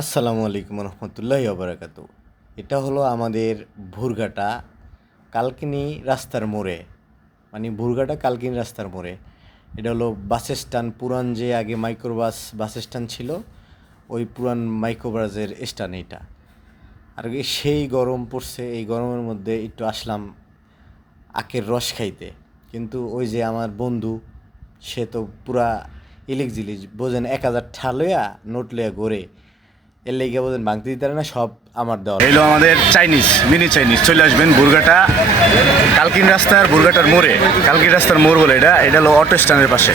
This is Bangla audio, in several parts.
আসসালামু আলাইকুম রহমতুল্লাহি ওবারাকাতু। এটা হলো আমাদের ভুরঘাটা কালকিনি রাস্তার মোড়ে, মানে ভুরঘাটা কালকিনি রাস্তার মোড়ে। এটা হলো বাস স্ট্যান্ড, পুরান যে আগে মাইক্রোবাস বাস স্ট্যান্ড ছিল, ওই পুরান মাইক্রোবাসের স্ট্যান্ড এটা। আর সেই গরম পড়ছে, এই গরমের মধ্যে একটু আসলাম আখের রস খাইতে। কিন্তু ওই যে আমার বন্ধু, সে তো পুরা ইলিক জিলিস বোঝেন, 1000 ঠালইয়া নোট লইয়া ঘোরে, এর লেগে বোঝেন ভাঙতে দিতে না, সব আমার দেওয়া। এলো আমাদের চাইনিজ, মিনি চাইনিজ। চলে আসবেন বুরঘাটা কালকিন রাস্তার, বুরঘাটার মোড়ে। কালকিন রাস্তার মোড় বলে এটা হলো অটো স্ট্যান্ডের পাশে।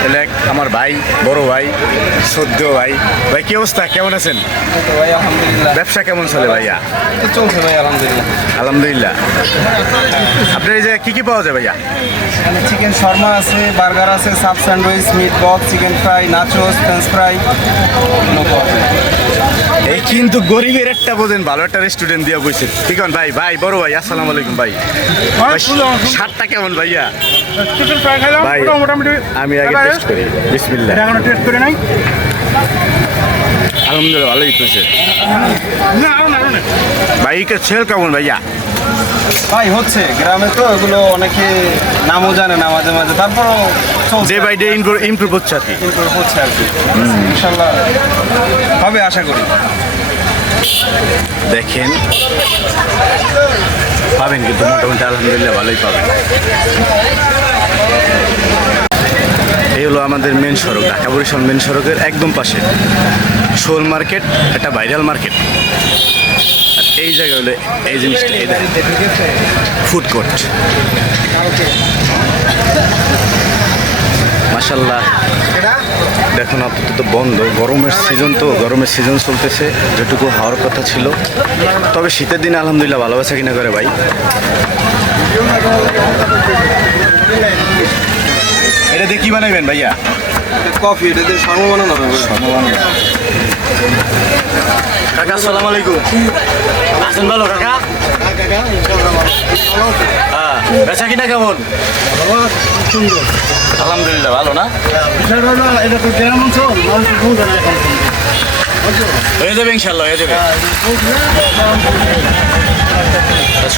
তাহলে আমার ভাই, বড় ভাই, সদ্য ভাই। ভাই কি অবস্থা, কেমন আছেন? ভাই আলহামদুলিল্লাহ। ব্যবসা কেমন চলে ভাইয়া? তো চলছে ভাই আলহামদুলিল্লাহ। আলহামদুলিল্লাহ। আপনার এই যে কী পাওয়া যায় ভাইয়া? এখানে চিকেন শর্মা আছে, বার্গার আছে, sub sandwich, meat box, chicken fry, nachos, French fry এগুলো পাওয়া যায়। এই কিন্তু গরিবের একটা বোঝেন ভালো একটা রেস্টুরেন্ট দিয়ে বসে। ঠিক আছে ভাই, ভাই বড় ভাই, আসসালামু আলাইকুম ভাই। স্বাদটা কেমন ভাইয়া? চিকেন ফ্রাই খাইলাম, ভাই মোটামুটি আমি আগে টেস্ট করি, বিসমিল্লাহ। এখনো টেস্ট করে নাই। আলহামদুলিল্লাহ ভালোই হচ্ছে না আরো না ভাই। সেল কেমন ভাইয়া? ভাই হচ্ছে গ্রামে তো এগুলো অনেকে নামও জানে না মাঝে মাঝে, তারপরও ডে বাই ডে ইমপ্রুভ হচ্ছে আর কি। ইমপ্রুভ হচ্ছে আর কি। ইনশাল্লাহ হবে আশা করি। দেখেন পাবেন কিন্তু মোটামুটি আলহামদুলিল্লাহ ভালোই পাবেন। এই হলো আমাদের মেন সড়ক, ঢাকা বরিশাল মেন সড়কের একদম পাশে শোল মার্কেট, একটা ভাইরাল মার্কেট। আর এই জায়গা হলো এই জিনিসটা, এই ফুড কোর্ট। মাশাল্লাহ দেখুন, আপাতত বন্ধ, গরমের সিজন তো, গরমের সিজন চলতেছে, যেটুকু হওয়ার কথা ছিল। তবে শীতের দিনে আলহামদুলিল্লাহ ভালোবাসা কিনা করে ভাই। এটা দিয়ে কি বানাইবেন ভাইয়া? কফি, এটা দিয়ে শর্মা বানানো হবে। কাকা আসসালামু আলাইকুম। আছেন ভালো কাকা? হ্যাঁ, বেচা কিনা কেমন? আলহামদুলিল্লাহ ভালো না? এটা তো গ্রাম অঞ্চল, মানুষ বুঝে না এখন। হয়ে যাবে ইনশাল্লাহ, হয়ে যাবে।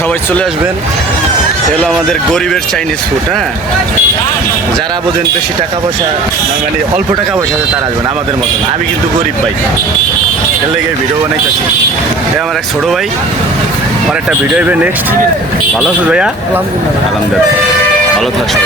সবাই চলে আসবেন। এলো আমাদের গরিবের চাইনিজ ফুড। হ্যাঁ, যারা বোঝেন বেশি টাকা পয়সা, মানে অল্প টাকা পয়সা আছে, তারা আসবেন। আমাদের মতন, আমি কিন্তু গরিব ভাই, এর লেগে ভিডিও বানাইতেছি। এই আমার এক ছোটো ভাই, আমার একটা ভিডিও হবে নেক্সট। ভালো আছো ভাইয়া? আলহামদুলিল্লাহ। ভালো থাকছো।